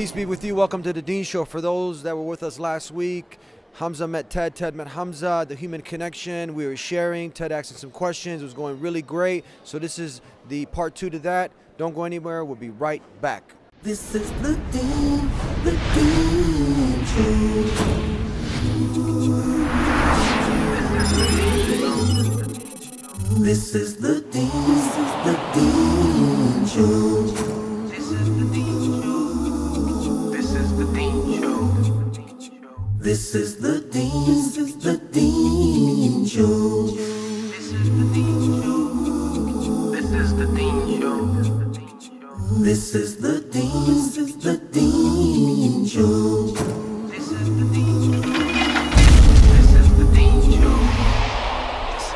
Peace be with you. Welcome to the Deen Show. For those that were with us last week, Hamza met Ted, Ted met Hamza, the human connection. We were sharing, Ted asking some questions. It was going really great. So this is the part 2 to that. Don't go anywhere. We'll be right back. This is the Deen Show. This is the Deen Show. This is the Deen Show. This is the Deen Show. This is the Deen Show. This is the Deen Show. This is the Deen Show. This is the Deen Show. This is the Deen Show. This is the Deen Show.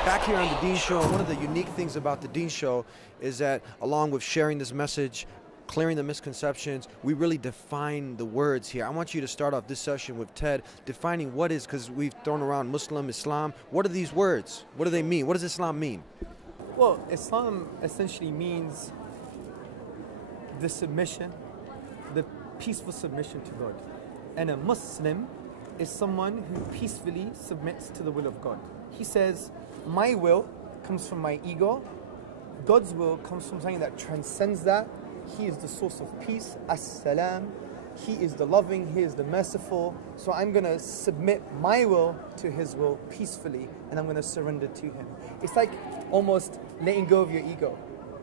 Back here on the Deen Show, one of the unique things about the Deen Show is that along with sharing this message, clearing the misconceptions, we really define the words here. I want you to start off this session with Ted, defining what is, because we've thrown around Muslim, Islam. What are these words? What do they mean? What does Islam mean? Well, Islam essentially means the submission, the peaceful submission to God. And a Muslim is someone who peacefully submits to the will of God. He says, my will comes from my ego. God's will comes from something that transcends that. He is the source of peace, as-salam. He is the loving, He is the merciful. So I'm going to submit my will to His will peacefully, and I'm going to surrender to Him. It's like almost letting go of your ego.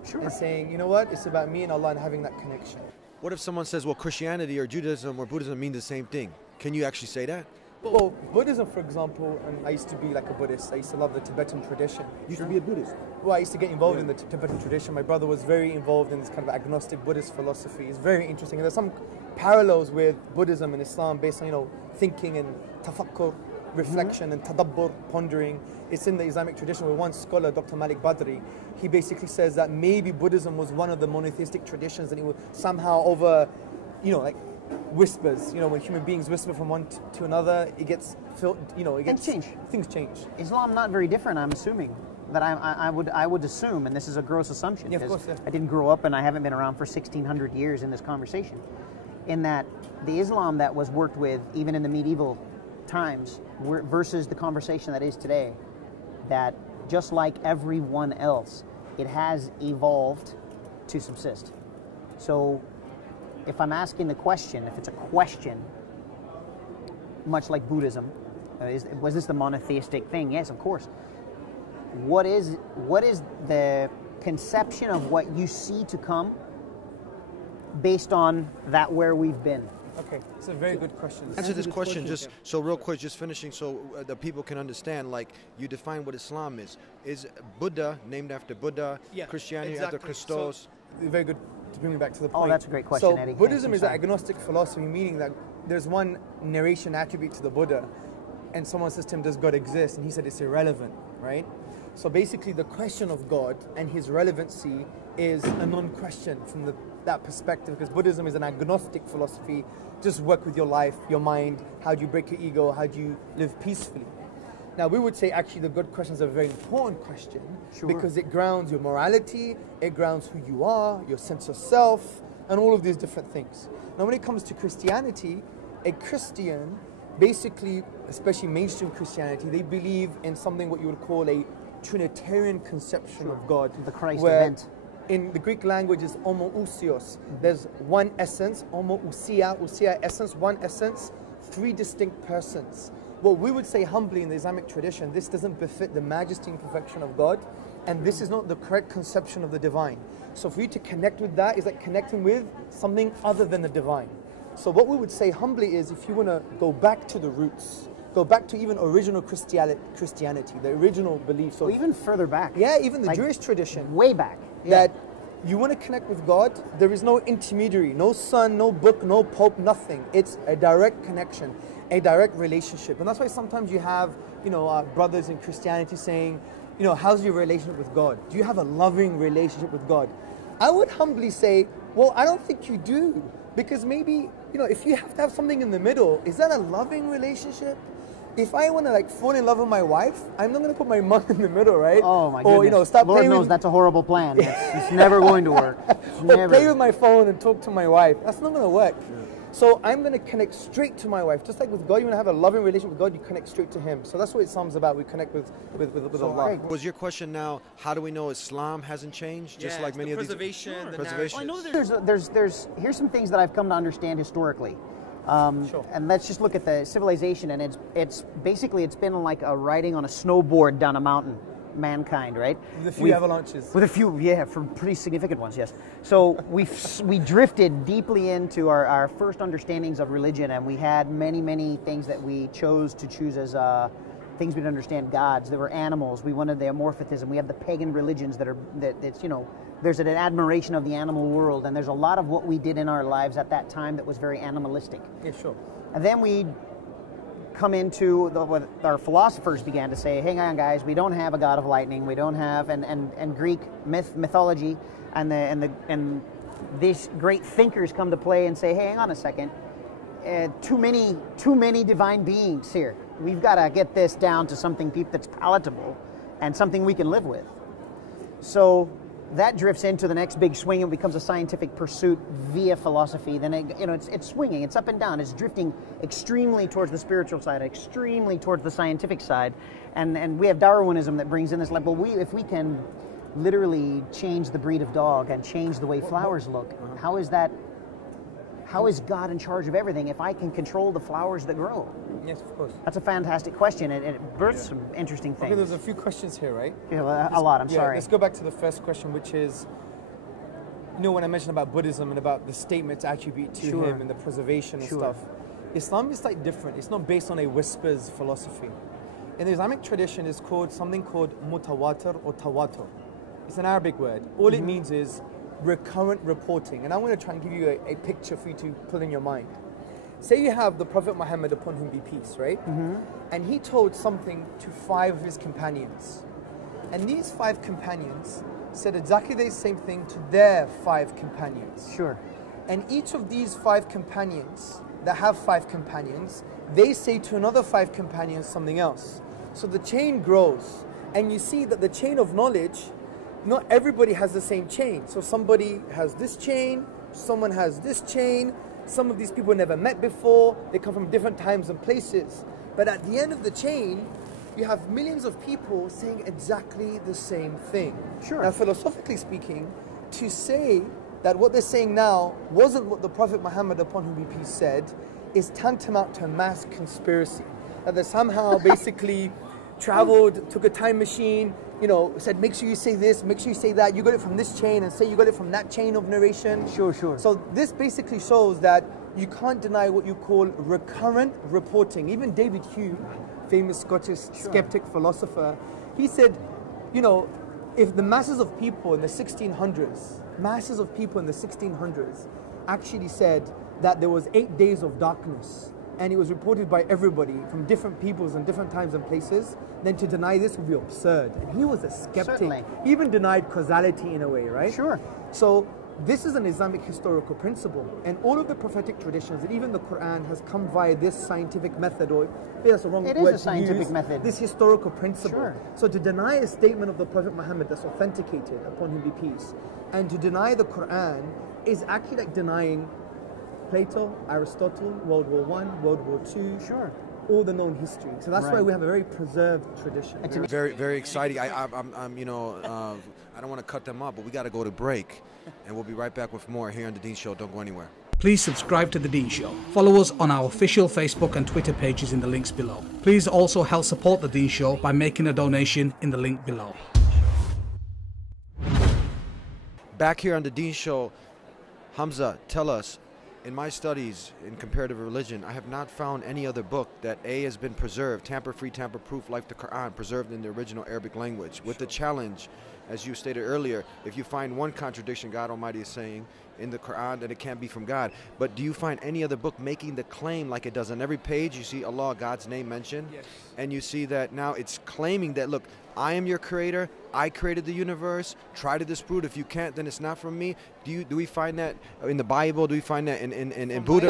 Sure. And saying, you know what, it's about me and Allah and having that connection. What if someone says, well, Christianity or Judaism or Buddhism mean the same thing? Can you actually say that? Well, Buddhism, for example, and I used to be like a Buddhist. I used to love the Tibetan tradition. You used to be a Buddhist? Well, I used to get involved in the Tibetan tradition. My brother was very involved in this kind of agnostic Buddhist philosophy. It's very interesting. And there's some parallels with Buddhism and Islam based on, you know, thinking and tafakkur, reflection and tadabbur, pondering. It's in the Islamic tradition where one scholar, Dr. Malik Badri, he basically says that maybe Buddhism was one of the monotheistic traditions and it was somehow over, you know, like whispers, you know, when human beings whisper from one to another, it gets filled, you know, it gets change. Things change. Islam not very different, I'm assuming. That I would assume, and this is a gross assumption, Yeah, of course, yeah. I didn't grow up and I haven't been around for 1600 years in this conversation, in that the Islam that was worked with even in the medieval times versus the conversation that is today, that just like everyone else, it has evolved to subsist. So if I'm asking the question, if it's a question, much like Buddhism, was this the monotheistic thing? Yes, of course. What is the conception of what you see to come based on that where we've been? Okay, it's a very good question. Answer this question just so real quick, just finishing so the people can understand, like you define what Islam is. Is Buddha named after Buddha? Yeah, Christianity exactly. after Christos? So, very good to bring me back to the point. Oh, that's a great question, So Eddie. Buddhism is an Thanks. agnostic philosophy, meaning that there's one narration attribute to the Buddha, and someone says to him, does God exist? And he said it's irrelevant, right? So basically the question of God and His relevancy is a non-question from that perspective, because Buddhism is an agnostic philosophy. Just work with your life, your mind. How do you break your ego? How do you live peacefully? Now we would say actually the good question is a very important question, because it grounds your morality, it grounds who you are, your sense of self, and all of these different things. Now when it comes to Christianity, a Christian, basically, especially mainstream Christianity, they believe in something what you would call a Trinitarian conception of God. The Christ where event. in the Greek language is homoousios. There's one essence, ousia essence, one essence, three distinct persons. What we would say humbly in the Islamic tradition, this doesn't befit the majesty and perfection of God, and this is not the correct conception of the divine. So for you to connect with that is like connecting with something other than the divine. So what we would say humbly is, if you want to go back to the roots, go back to even original Christianity, the original beliefs. Or even further back. Yeah, even the Like, Jewish tradition. Way back. Yeah. That you want to connect with God, there is no intermediary, no son, no book, no pope, nothing. It's a direct connection, a direct relationship. And that's why sometimes you have, you know, brothers in Christianity saying, you know, how's your relationship with God? Do you have a loving relationship with God? I would humbly say, well, I don't think you do. Because maybe, you know, if you have to have something in the middle, is that a loving relationship? If I want to like fall in love with my wife, I'm not going to put my mom in the middle, right? Oh my goodness. Or, you know, stop Lord playing knows with, that's a horrible plan. It's never going to work. or play with my phone and talk to my wife. That's not going to work. So I'm going to connect straight to my wife. Just like with God, you want to have a loving relationship with God, you connect straight to Him. So that's what Islam's about. We connect with Allah. Was your question now, how do we know Islam hasn't changed? Just like many of these... preservation, the Preservation. I know that there's here's some things that I've come to understand historically. And let's just look at the civilization, and it's basically it's been like a riding on a snowboard down a mountain, mankind, right? With a few avalanches. With a few, yeah, for pretty significant ones, yes. So we drifted deeply into our first understandings of religion, and we had many things that we chose to choose as things we didn't understand. Gods, there were animals. We wanted the amorphism. We have the pagan religions that it's, you know, there's an admiration of the animal world, and there's a lot of what we did in our lives at that time that was very animalistic. Yeah, sure. And then we come into what our philosophers began to say, hang on guys, we don't have a god of lightning, we don't have, and Greek mythology, and these great thinkers come to play and say, hey, hang on a second, too many divine beings here. We've got to get this down to something that's palatable and something we can live with. So that drifts into the next big swing and becomes a scientific pursuit via philosophy. Then it's swinging, it's up and down, it's drifting extremely towards the spiritual side, extremely towards the scientific side, and we have Darwinism that brings in this level. If we can literally change the breed of dog and change the way flowers look, how is that? How is God in charge of everything if I can control the flowers that grow? Yes, of course. That's a fantastic question, and it births some interesting things. Okay, there's a few questions here, right? Yeah, a lot, I'm sorry. Let's go back to the first question, which is, you know, when I mentioned about Buddhism and about the statements attribute to him and the preservation and stuff, Islam is like different. It's not based on a whispers philosophy. In the Islamic tradition, it's called something called mutawatir or tawatur. It's an Arabic word. All it means is recurrent reporting. And I'm going to try and give you a picture for you to put in your mind. Say you have the Prophet Muhammad, upon whom be peace, right? And he told something to 5 of his companions. And these 5 companions said exactly the same thing to their 5 companions. Sure. And each of these 5 companions that have 5 companions, they say to another 5 companions something else. So the chain grows. And you see that the chain of knowledge, not everybody has the same chain. So somebody has this chain, someone has this chain, some of these people never met before, they come from different times and places. But at the end of the chain, you have millions of people saying exactly the same thing. Sure. Now, philosophically speaking, to say that what they're saying now wasn't what the Prophet Muhammad, upon whom be peace, said, is tantamount to a mass conspiracy. That they somehow basically traveled, took a time machine, you know, said, make sure you say this, make sure you say that, you got it from this chain, and say you got it from that chain of narration. Sure. So this basically shows that you can't deny what you call recurrent reporting. Even David Hume, famous Scottish skeptic philosopher, he said, you know, if the masses of people in the 1600s, actually said that there was 8 days of darkness, and it was reported by everybody from different peoples and different times and places, then to deny this would be absurd. And he was a skeptic. Certainly. He even denied causality in a way, right? Sure. So this is an Islamic historical principle, and all of the prophetic traditions, and even the Quran, has come via this scientific method, or maybe that's the wrong word to use. It is a scientific method. This historical principle. Sure. So to deny a statement of the Prophet Muhammad that's authenticated, upon whom be peace, and to deny the Quran is actually like denying Plato, Aristotle, World War I, World War II, all the known history. So that's why we have a very preserved tradition. Very, very exciting. I'm you know, I don't want to cut them off, but we got to go to break, and we'll be right back with more here on The Dean Show. Don't go anywhere. Please subscribe to The Dean Show. Follow us on our official Facebook and Twitter pages in the links below. Please also help support The Dean Show by making a donation in the link below. Back here on The Dean Show, Hamza, tell us, in my studies in comparative religion, I have not found any other book that A, has been preserved, tamper-free, tamper-proof, like the Quran, preserved in the original Arabic language, with the challenge, as you stated earlier, if you find one contradiction God Almighty is saying in the Quran, then it can't be from God. But do you find any other book making the claim like it does? On every page you see Allah, God's name mentioned, and you see that now it's claiming that, look, I am your creator, I created the universe, try to disprove it. If you can't, then it's not from me. Do we find that in the Bible? Do we find that in Buddha?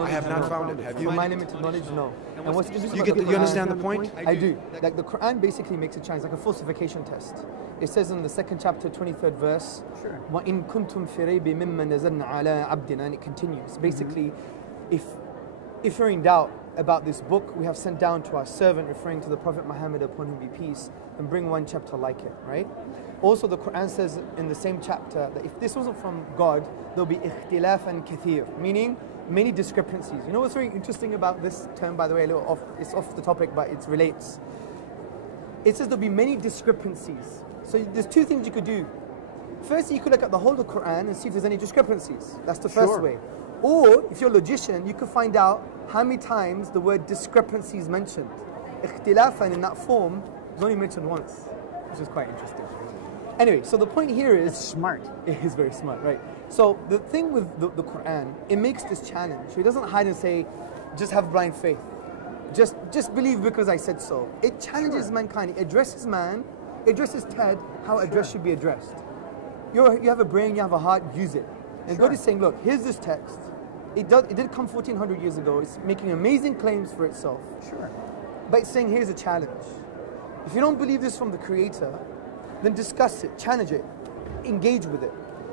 I have not found it. Have you? From my limited knowledge, no. And what's interesting You about the Quran- understand the point? I do. Like the Quran basically makes a challenge, like a falsification test. It says in the 2nd chapter, 23rd verse, وَإِن كُنْتُمْ فِي رَيْبٍ مِمَّا نَزَلْنَا عَلَىٰ عَبْدِنَا, and it continues. Basically, if you're in doubt about this book, we have sent down to our servant, referring to the Prophet Muhammad, upon whom be peace, and bring one chapter like it, right? Also, the Quran says in the same chapter that if this wasn't from God, there'll be ikhtilafan kathir, meaning many discrepancies. You know what's very interesting about this term, by the way, it's off the topic, but it relates. It says there'll be many discrepancies. So there's two things you could do. First, you could look at the whole of the Quran and see if there's any discrepancies. That's the first way. Or, if you're a logician, you could find out how many times the word discrepancy is mentioned. Ikhtilafan in that form is only mentioned once, which is quite interesting. Anyway, so the point here is... It's smart. It is very smart, right? So the thing with the Quran, it makes this challenge. It doesn't hide and say, just have blind faith. Just believe because I said so. It challenges mankind. It addresses man, it addresses Ted, how address should be addressed. You have a brain, you have a heart, use it. And God is saying, look, here's this text. It did come 1400 years ago. It's making amazing claims for itself. Sure. But it's saying, here's a challenge. If you don't believe this from the Creator, then discuss it, challenge it, engage with it.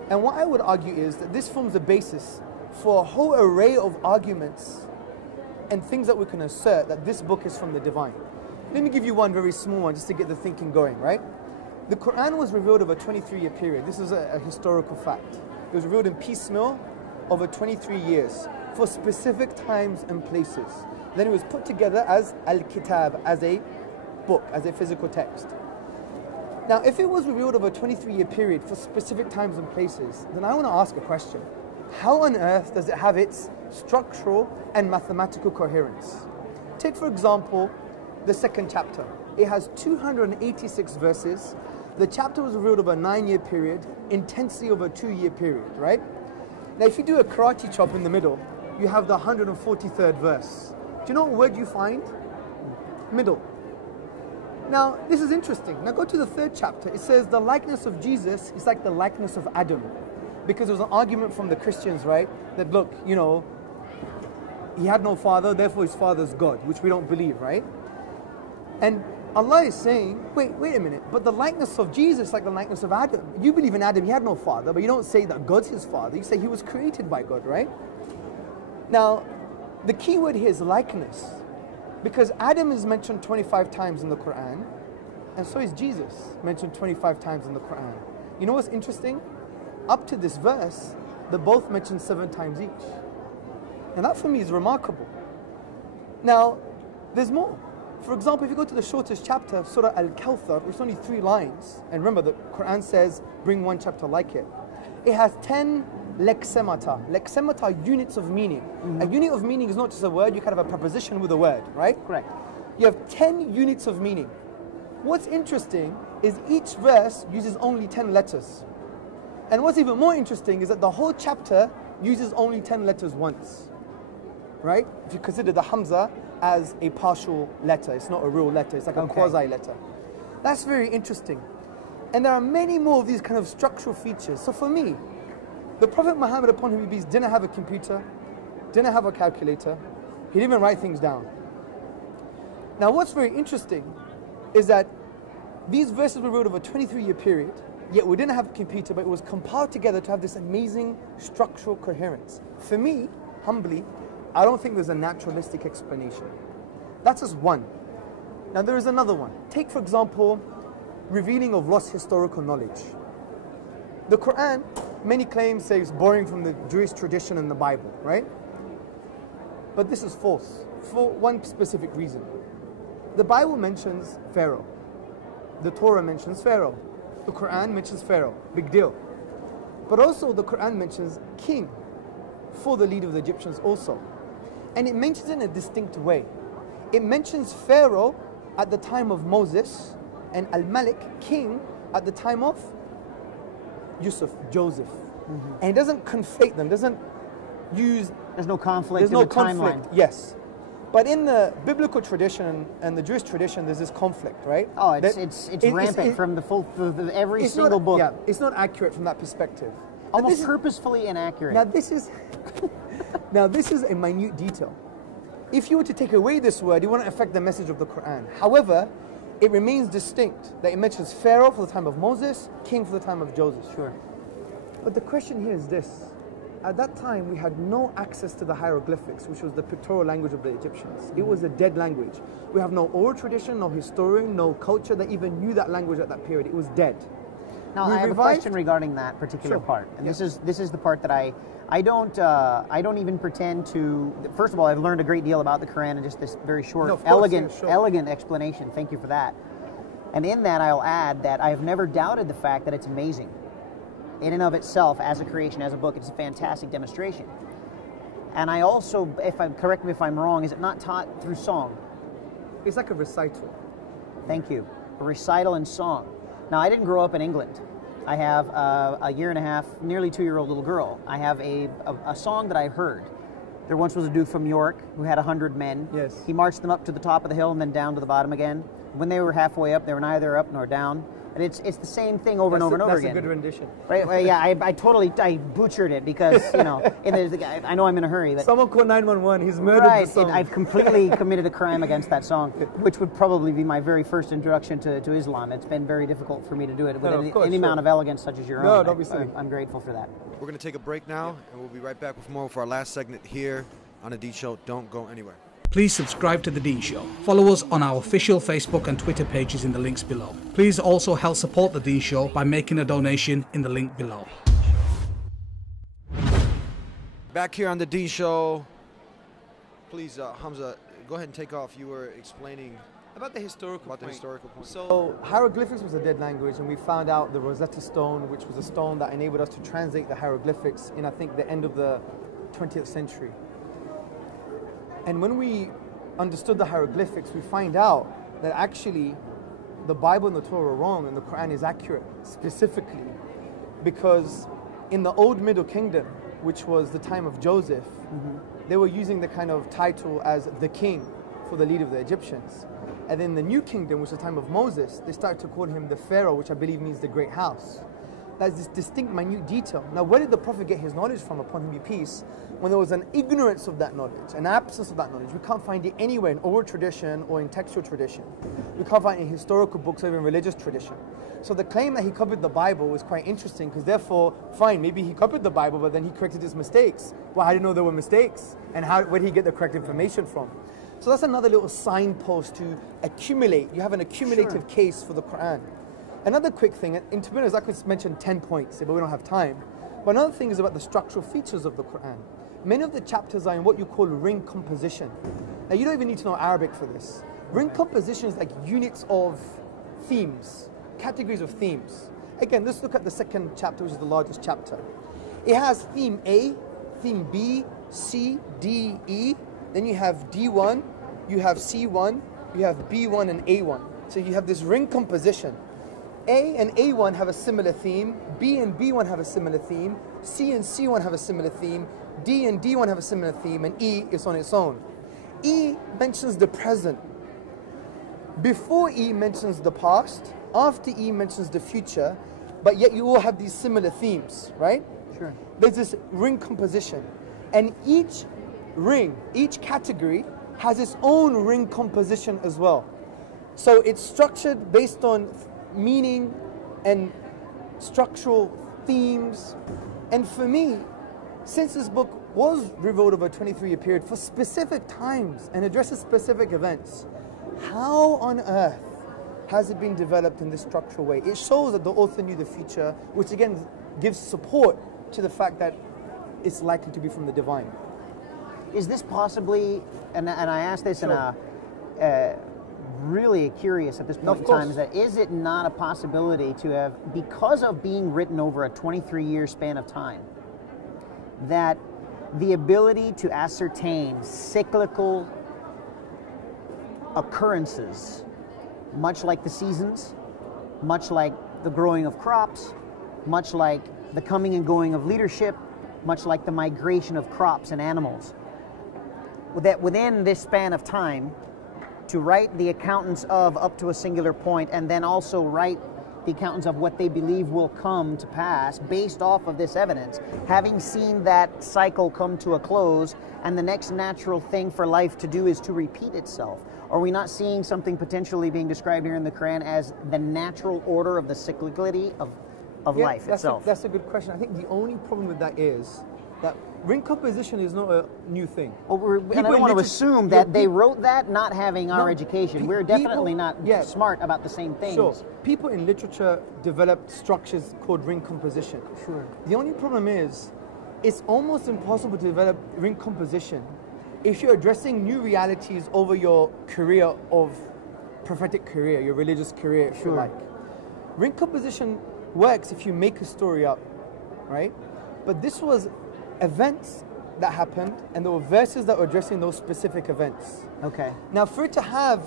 And what I would argue is that this forms the basis for a whole array of arguments and things that we can assert that this book is from the divine. Let me give you one very small one just to get the thinking going, right? The Quran was revealed over a 23-year period. This is a historical fact. It was revealed in piecemeal over 23 years for specific times and places. Then it was put together as Al-Kitab, as a book, as a physical text. Now, if it was revealed over a 23-year period for specific times and places, then I want to ask a question. How on earth does it have its structural and mathematical coherence? Take, for example, the second chapter. It has 286 verses. The chapter was revealed over a 9-year period, intensely over a 2-year period, right? Now, if you do a karate chop in the middle, you have the 143rd verse. Do you know what word you find? Middle. Now, this is interesting. Now, go to the third chapter. It says the likeness of Jesus is like the likeness of Adam. Because there was an argument from the Christians, right? That, look, you know, he had no father, therefore his father's God, which we don't believe, right? And Allah is saying, wait a minute, but the likeness of Jesus is like the likeness of Adam. You believe in Adam, he had no father, but you don't say that God's his father. You say he was created by God, right? Now, the key word here is likeness. Because Adam is mentioned 25 times in the Quran, and so is Jesus, mentioned 25 times in the Quran. You know what's interesting? Up to this verse, they're both mentioned 7 times each. And that for me is remarkable. Now, there's more. For example, if you go to the shortest chapter, Surah Al-Kawthar, which is only 3 lines, and remember the Quran says, bring one chapter like it. It has 10 lexemata. Lexemata are units of meaning. A unit of meaning is not just a word, you kind of have a preposition with a word, right? Correct. You have 10 units of meaning. What's interesting is each verse uses only 10 letters. And what's even more interesting is that the whole chapter uses only 10 letters once. Right? If you consider the Hamza as a partial letter, it's not a real letter, it's like a quasi letter. That's very interesting. And there are many more of these kind of structural features. So for me, the Prophet Muhammad, upon whom he be peace, didn't have a computer, didn't have a calculator, he didn't even write things down. Now what's very interesting is that these verses were wrote over a 23-year period, yet we didn't have a computer, but it was compiled together to have this amazing structural coherence. For me, humbly, I don't think there's a naturalistic explanation. That's just one. Now there is another one. Take, for example, revealing of lost historical knowledge. The Quran, many claim, says borrowing from the Jewish tradition and the Bible, right? But this is false, for one specific reason. The Bible mentions Pharaoh. The Torah mentions Pharaoh. The Quran mentions Pharaoh. Big deal. But also the Quran mentions king for the leader of the Egyptians also. And it mentions it in a distinct way. It mentions Pharaoh at the time of Moses and Al-Malik, king, at the time of Yusuf, Joseph. And it doesn't conflate them, doesn't use... There's no conflict There's in no the conflict, timeline. yes. But in the biblical tradition and the Jewish tradition, there's this conflict, right? Oh, it's rampant from every single book. Yeah, it's not accurate from that perspective. Almost purposefully inaccurate. Now this is now this is a minute detail. If you were to take away this word, it wouldn't affect the message of the Quran. However, it remains distinct that it mentions Pharaoh for the time of Moses, king for the time of Joseph. Sure. But the question here is this. at that time we had no access to the hieroglyphics, which was the pictorial language of the Egyptians. It was a dead language. We have no oral tradition, no historian, no culture that even knew that language at that period. It was dead. Now, We I have revised- a question regarding that particular Sure. part, and Yeah. this is the part that I don't even pretend to. First of all, I've learned a great deal about the Quran in just this very short, No, of course, yeah, sure. elegant explanation. Thank you for that. And in that, I'll add that I have never doubted the fact that it's amazing, in and of itself, as a creation, as a book. It's a fantastic demonstration. And I also, correct me if I'm wrong, is it not taught through song? It's like a recital. Thank you. A recital and song. Now, I didn't grow up in England. I have a year and a half, nearly 2-year-old little girl. I have a song that I heard. There once was a duke from York who had 100 men. Yes. He marched them up to the top of the hill and then down to the bottom again. When they were halfway up, they were neither up nor down. And it's the same thing over and over and over That's again. a good rendition. Right? Well, yeah, I totally butchered it because, you know, I know I'm in a hurry. But Someone called 911. He's murdered right, the song. I've completely committed a crime against that song, which would probably be my very first introduction to Islam. It's been very difficult for me to do it with No, of any, course, any sure. amount of elegance such as your No, own. don't be silly. I'm grateful for that. We're going to take a break now, and we'll be right back with more for our last segment here on The Dean Show. Don't go anywhere. Please subscribe to The Dean Show. Follow us on our official Facebook and Twitter pages in the links below. Please also help support The Dean Show by making a donation in the link below. Back here on The Dean Show. Please, Hamza, go ahead and take off. You were explaining About the historical about the point. historical point. So hieroglyphics was a dead language, and we found out the Rosetta Stone, which was a stone that enabled us to translate the hieroglyphics in, I think, the end of the 20th century. And when we understood the hieroglyphics, we find out that actually the Bible and the Torah are wrong and the Quran is accurate, specifically because in the Old Middle Kingdom, which was the time of Joseph, they were using the kind of title as the king for the leader of the Egyptians. And in the New Kingdom, which is the time of Moses, they started to call him the Pharaoh, which I believe means the great house. That's this distinct, minute detail. Now, where did the Prophet get his knowledge from, upon him be peace, when there was an ignorance of that knowledge, an absence of that knowledge? We can't find it anywhere in oral tradition or in textual tradition. We can't find it in historical books or even religious tradition. So the claim that he copied the Bible is quite interesting, because therefore, fine, maybe he copied the Bible, but then he corrected his mistakes. Well, how do you know there were mistakes? And where did he get the correct information from? So that's another little signpost to accumulate. You have an accumulative case for the Quran. Another quick thing, and to be honest, I could mention 10 points, but we don't have time. But another thing is about the structural features of the Quran. Many of the chapters are in what you call ring composition. Now, you don't even need to know Arabic for this. Ring composition is like units of themes, categories of themes. Again, let's look at the second chapter, which is the largest chapter. It has theme A, theme B, C, D, E. Then you have D1, you have C1, you have B1 and A1. So you have this ring composition. A and A1 have a similar theme, B and B1 have a similar theme, C and C1 have a similar theme, D and D1 have a similar theme, and E is on its own. E mentions the present. Before E mentions the past, after E mentions the future, but yet you all have these similar themes, right? Sure. There's this ring composition, and each ring, each category has its own ring composition as well. So it's structured based on meaning and structural themes. And for me, since this book was revealed over a 23-year period for specific times and addresses specific events, how on earth has it been developed in this structural way? It shows that the author knew the future, which again gives support to the fact that it's likely to be from the divine. Is this possibly, and I ask this in Sure. a really curious at this No, point of in time, course. is that is it not a possibility to have, because of being written over a 23-year span of time, that the ability to ascertain cyclical occurrences, much like the seasons, much like the growing of crops, much like the coming and going of leadership, much like the migration of crops and animals, that within this span of time, to write the accountants of up to a singular point, and then also write the accountants of what they believe will come to pass based off of this evidence, having seen that cycle come to a close, and the next natural thing for life to do is to repeat itself. Are we not seeing something potentially being described here in the Quran as the natural order of the cyclicality of life that's itself? That's a good question. I think the only problem with that is that ring composition is not a new thing. Well, and I People don't in want to literature- assume yeah, that they wrote that not having our No, education. pe- We're definitely people- not yeah. smart about the same things. Sure. People in literature developed structures called ring composition. Sure. The only problem is, it's almost impossible to develop ring composition if you're addressing new realities over your career of prophetic career, your religious career, if you Sure. like. Ring composition works if you make a story up, right? But this was events that happened, and there were verses that were addressing those specific events. Okay. Now, for it to have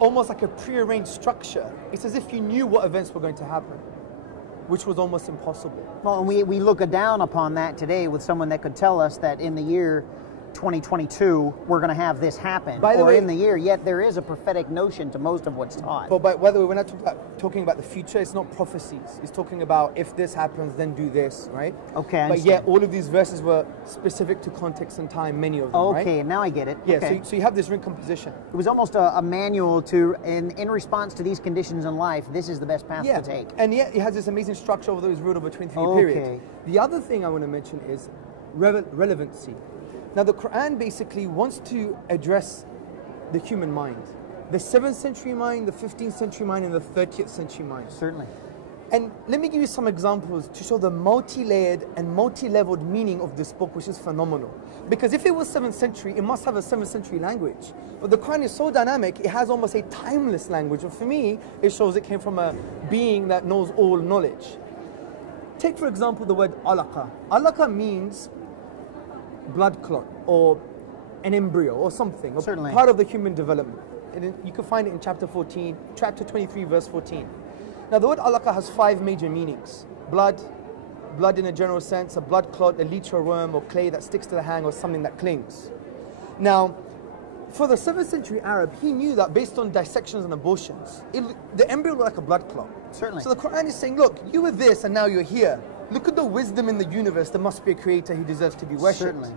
almost like a prearranged structure, it's as if you knew what events were going to happen, which was almost impossible. Well, and we look down upon that today with someone that could tell us that in the year 2022 we're going to have this happen, By the or way- in the year. Yet there is a prophetic notion to most of what's taught. But by the way, we're not talking about the future. It's not prophecies. It's talking about if this happens, then do this, right? Okay, I But yet, understand. all of these verses were specific to context and time. Many of them, Okay, right? now I get it. Yeah. Okay. So you have this ring composition. It was almost a manual to, in response to these conditions in life, this is the best path Yeah. to take. And yet, it has this amazing structure over those ruled over 23 Okay. period. The other thing I want to mention is relevancy. Now, the Quran basically wants to address the human mind, the 7th century mind, the 15th century mind, and the 30th century mind. Certainly. And let me give you some examples to show the multi-layered and multi-leveled meaning of this book, which is phenomenal. Because if it was 7th century, it must have a 7th century language. But the Quran is so dynamic, it has almost a timeless language. And for me, it shows it came from a being that knows all knowledge. Take, for example, the word alaqa. Alaqa means blood clot or an embryo or something, or Certainly. part of the human development. And you can find it in chapter 14, chapter 23, verse 14. Now, the word alaqa has 5 major meanings. Blood in a general sense, a blood clot, a leech or worm or clay that sticks to the hand or something that clings. Now, for the 7th century Arab, he knew that based on dissections and abortions, the embryo looked like a blood clot. Certainly. So the Quran is saying, look, you were this and now you're here. Look at the wisdom in the universe. There must be a creator who deserves to be worshipped. Certainly.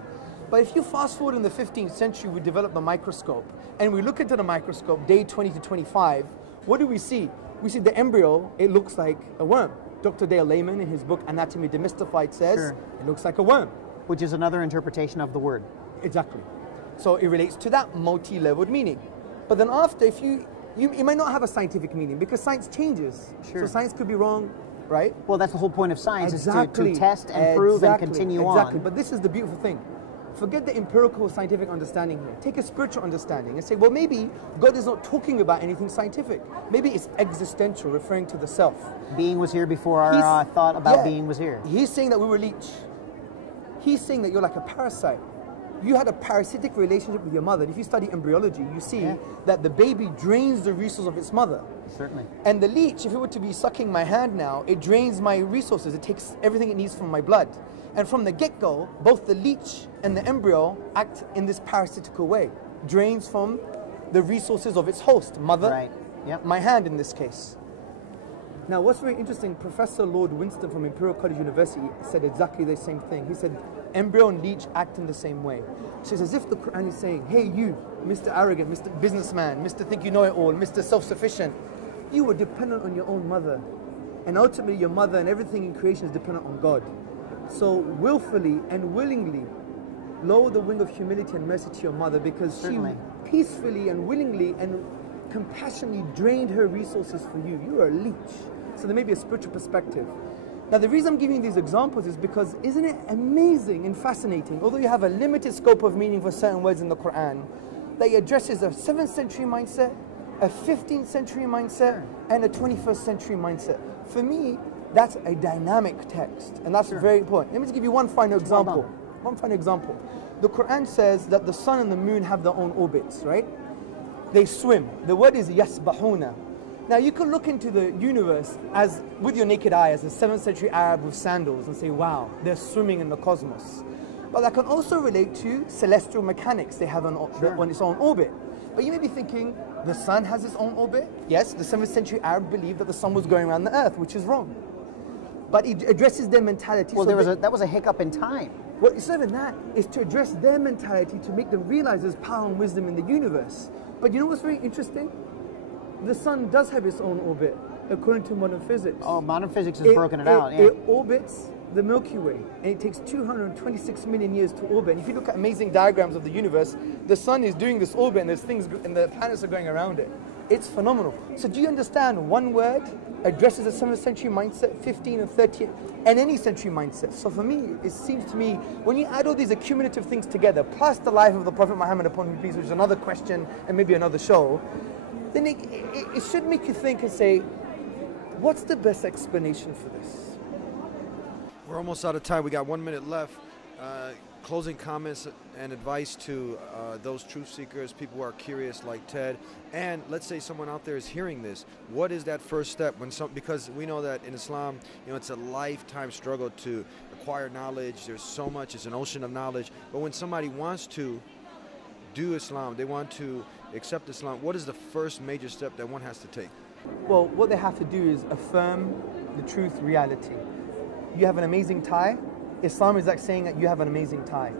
But if you fast forward in the 15th century, we developed the microscope. And we look into the microscope, day 20 to 25, what do we see? We see the embryo, it looks like a worm. Dr. Dale Lehman, in his book Anatomy Demystified, says Sure. it looks like a worm. Which is another interpretation of the word. Exactly. So it relates to that multi-leveled meaning. But then after, if you might not have a scientific meaning because science changes. Sure. So science could be wrong, right? Well, that's the whole point of science, Exactly. is to test and prove and Exactly. continue Exactly. on. But this is the beautiful thing. Forget the empirical scientific understanding here. Take a spiritual understanding and say, well, maybe God is not talking about anything scientific. Maybe it's existential, referring to the self. Being was here before our He's- thought about yeah. being was here. He's saying that we were leech. He's saying that you're like a parasite. You had a parasitic relationship with your mother. And if you study embryology, you see Yeah. that the baby drains the resources of its mother. Certainly. And the leech, if it were to be sucking my hand now, it drains my resources. It takes everything it needs from my blood. And from the get-go, both the leech and the embryo act in this parasitical way. Drains from the resources of its host, mother, Right. Yep. my hand in this case. Now, what's very interesting, Professor Lord Winston from Imperial College University said exactly the same thing. He said, embryo and leech act in the same way. So it's as if the Quran is saying, hey, you, Mr. Arrogant, Mr. Businessman, Mr. Think You Know It All, Mr. Self-Sufficient, you were dependent on your own mother. And ultimately, your mother and everything in creation is dependent on God. So willfully and willingly lower the wing of humility and mercy to your mother, because Certainly. she peacefully and willingly and compassionately drained her resources for you. You are a leech. So there may be a spiritual perspective. Now, the reason I'm giving these examples is because isn't it amazing and fascinating, although you have a limited scope of meaning for certain words in the Quran, that it addresses a 7th century mindset, a 15th century mindset, and a 21st century mindset. For me, that's a dynamic text, and that's very important. Let me just give you one final example. One final example. The Quran says that the sun and the moon have their own orbits, right? They swim. The word is yasbahuna. Now, you can look into the universe as with your naked eye as a 7th century Arab with sandals and say, wow, they're swimming in the cosmos. But that can also relate to celestial mechanics. They have on its own orbit. But you may be thinking, the sun has its own orbit? Yes, the 7th century Arab believed that the sun was going around the earth, which is wrong. But it addresses their mentality. Well, So that was a hiccup in time. well, it's not even that. It's to address their mentality to make them realize there's power and wisdom in the universe. But you know what's very interesting? The sun does have its own orbit, according to modern physics. Oh, modern physics has broken it out. Yeah. It orbits the Milky Way, and it takes 226 million years to orbit. And if you look at amazing diagrams of the universe, the sun is doing this orbit, and there's things, and the planets are going around it. It's phenomenal. So do you understand one word addresses a 7th century mindset, 15th and 13th, and any century mindset? So for me, it seems to me, when you add all these accumulative things together, plus the life of the Prophet Muhammad upon him peace, which is another question and maybe another show, then it should make you think and say, what's the best explanation for this? We're almost out of time. We got 1 minute left. Closing comments and advice to those truth seekers, people who are curious like Ted, and let's say someone out there is hearing this. What is that first step when because we know that in Islam, it's a lifetime struggle to acquire knowledge. There's so much. It's an ocean of knowledge. But when somebody wants to do Islam, they want to accept Islam, what is the first major step that one has to take? Well, what they have to do is affirm the truth reality. You have an amazing tie. Islam is like saying that you have an amazing tie.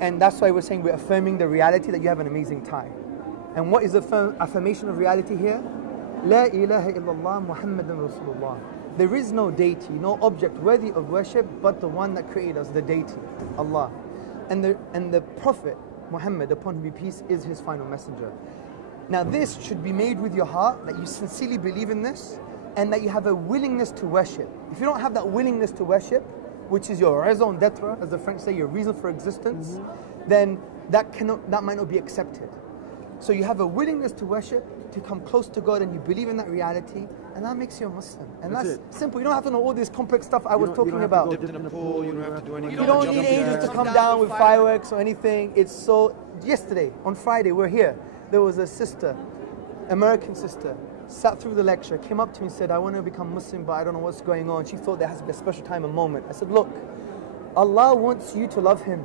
And that's why we're saying we're affirming the reality that you have an amazing tie. And what is the affirmation of reality here? La ilaha illallah Muhammadan Rasulullah. There is no deity, no object worthy of worship but the one that created us, the deity, Allah. And the Prophet Muhammad, upon whom be peace, is his final messenger. Now this should be made with your heart, that you sincerely believe in this, and that you have a willingness to worship. If you don't have that willingness to worship, which is your raison d'être, as the French say, your reason for existence, then that might not be accepted. So you have a willingness to worship, to come close to God, and you believe in that reality, and that makes you a Muslim. And that's simple. You don't have to know all this complex stuff I was talking about. Dip in a pool, you don't have to do anything. You don't need angels to come down with fireworks or anything. It's so... Yesterday, on Friday, we're here. There was a sister, American sister, sat through the lecture, came up to me and said, I want to become Muslim, but I don't know what's going on. She thought there has to be a special time and moment. I said, look, Allah wants you to love Him,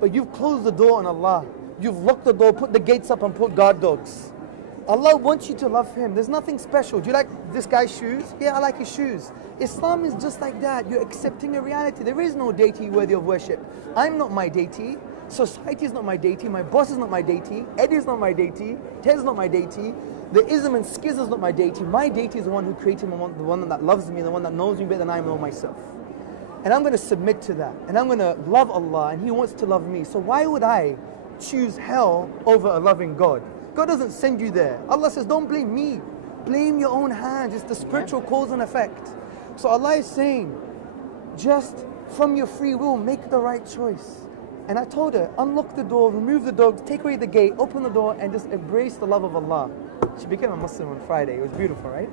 but you've closed the door on Allah. You've locked the door, put the gates up and put guard dogs. Allah wants you to love Him. There's nothing special. Do you like this guy's shoes? Yeah, I like his shoes. Islam is just like that. You're accepting a reality. There is no deity worthy of worship. I'm not my deity. Society is not my deity. My boss is not my deity. Eddie is not my deity. Ted's not my deity. The ism and schism is not my deity. My deity is the one who created me, the one that loves me, the one that knows me better than I know myself. And I'm going to submit to that. And I'm going to love Allah, and He wants to love me. So why would I choose hell over a loving God? God doesn't send you there. Allah says, don't blame me. Blame your own hands. It's the spiritual cause and effect. So Allah is saying, just from your free will, make the right choice. And I told her, unlock the door, remove the dogs, take away the gate, open the door, and just embrace the love of Allah. She became a Muslim on Friday. It was beautiful, right?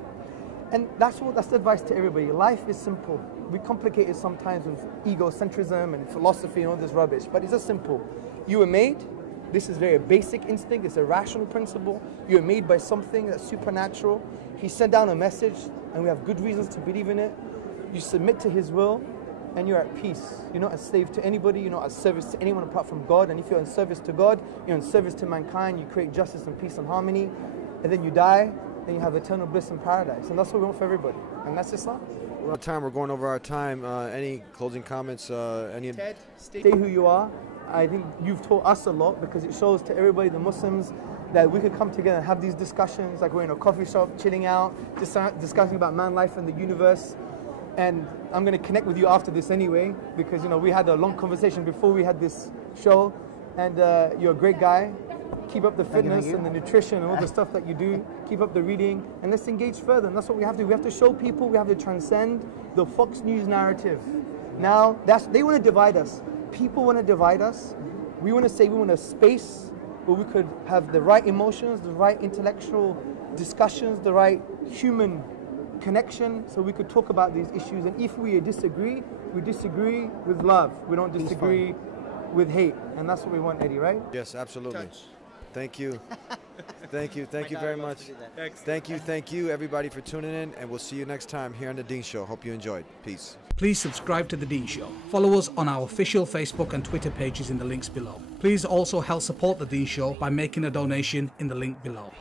And that's the advice to everybody. Life is simple. We complicate it sometimes with egocentrism and philosophy and all this rubbish, but it's just simple. You were made. This is very basic instinct. It's a rational principle. You were made by something that's supernatural. He sent down a message, and we have good reasons to believe in it. You submit to His will, and you're at peace. You're not a slave to anybody. You're not a service to anyone apart from God. And if you're in service to God, you're in service to mankind. You create justice and peace and harmony. And then you die, then you have eternal bliss in paradise. And that's what we want for everybody. And that's Islam. We're out of time. We're going over our time. Any closing comments? Ted, stay who you are. I think you've taught us a lot, because it shows to everybody, the Muslims, that we could come together and have these discussions, like we're in a coffee shop, chilling out, discussing about man life and the universe. And I'm going to connect with you after this anyway, because we had a long conversation before we had this show, and you're a great guy. Keep up the fitness and the nutrition and all the stuff that you do. Keep up the reading, and let's engage further. And that's what we have to do. We have to show people, we have to transcend the Fox News narrative. Now, they want to divide us. People want to divide us. We want to say we want a space where we could have the right emotions, the right intellectual discussions, the right human connection, so we could talk about these issues. And if we disagree with love. We don't disagree with hate. And that's what we want, Eddie, right? Yes, absolutely. Thank you. Thank you very much. Thank you everybody for tuning in, and we'll see you next time here on The Dean Show. Hope you enjoyed. Peace. Please subscribe to The Dean Show. Follow us on our official Facebook and Twitter pages in the links below. Please also help support The Dean Show by making a donation in the link below.